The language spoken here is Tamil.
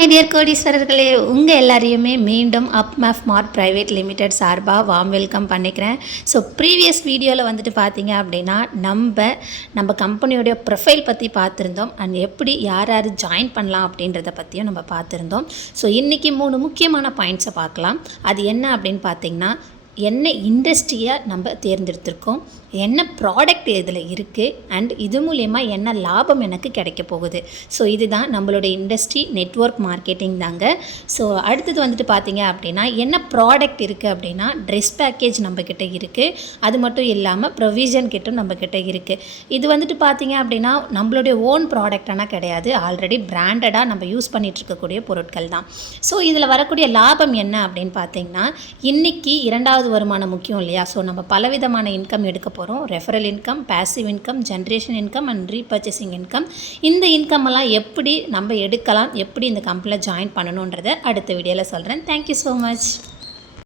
டியர் கோடீஸ்வரர்களே, உங்கள் எல்லாரையுமே மீண்டும் அப்மேஃப் மார்ட் பிரைவேட் லிமிடெட் சார்பாக வார்ம் வெல்கம் பண்ணிக்கிறேன். ஸோ ப்ரீவியஸ் வீடியோவில் வந்துட்டு பார்த்தீங்க அப்படின்னா நம்ம கம்பெனியோடைய ப்ரொஃபைல் பற்றி பார்த்துருந்தோம். அண்ட் எப்படி யார் யார் ஜாயின் பண்ணலாம் அப்படின்றத பற்றியும் நம்ம பார்த்துருந்தோம். ஸோ இன்றைக்கி 3 முக்கியமான பாயிண்ட்ஸை பார்க்கலாம். அது என்ன அப்படின்னு பார்த்தீங்கன்னா, என்ன இண்டஸ்ட்ரியை நம்ம தேர்ந்தெடுத்திருக்கோம், என்ன ப்ராடக்ட் இதில் இருக்குது, அண்ட் இது மூலயமா என்ன லாபம் எனக்கு கிடைக்க போகுது. ஸோ இதுதான் நம்மளோட இண்டஸ்ட்ரி நெட்வொர்க் மார்க்கெட்டிங் தாங்க. ஸோ அடுத்தது வந்துட்டு பார்த்தீங்க அப்படின்னா, என்ன ப்ராடக்ட் இருக்குது அப்படின்னா, ட்ரெஸ் பேக்கேஜ் நம்மக்கிட்ட இருக்குது. அது மட்டும் இல்லாமல் ப்ரொவிஷன் கிட்டும் நம்மக்கிட்ட இருக்குது. இது வந்துட்டு பார்த்தீங்க அப்படின்னா நம்மளுடைய ஓன் ப்ராடக்டானா கிடையாது, ஆல்ரெடி பிராண்டடாக நம்ம யூஸ் பண்ணிகிட்டு இருக்கக்கூடிய பொருட்கள் தான். ஸோ இதில் வரக்கூடிய லாபம் என்ன அப்படின்னு பார்த்தீங்கன்னா, இன்றைக்கி 2வது வருமானம் முக்கியம் இல்லையா. ஸோ நம்ம பலவிதமான இன்கம் எடுக்க போகிறோம். Referral income, passive income, generation income and repurchasing income. இந்த இன்கம் எல்லாம் எப்படி நம்ம எடுக்கலாம், எப்படி இந்த கம்பெனியில் ஜாயின் பண்ணணுன்றதை அடுத்த வீடியோவில் சொல்கிறேன். Thank you so much.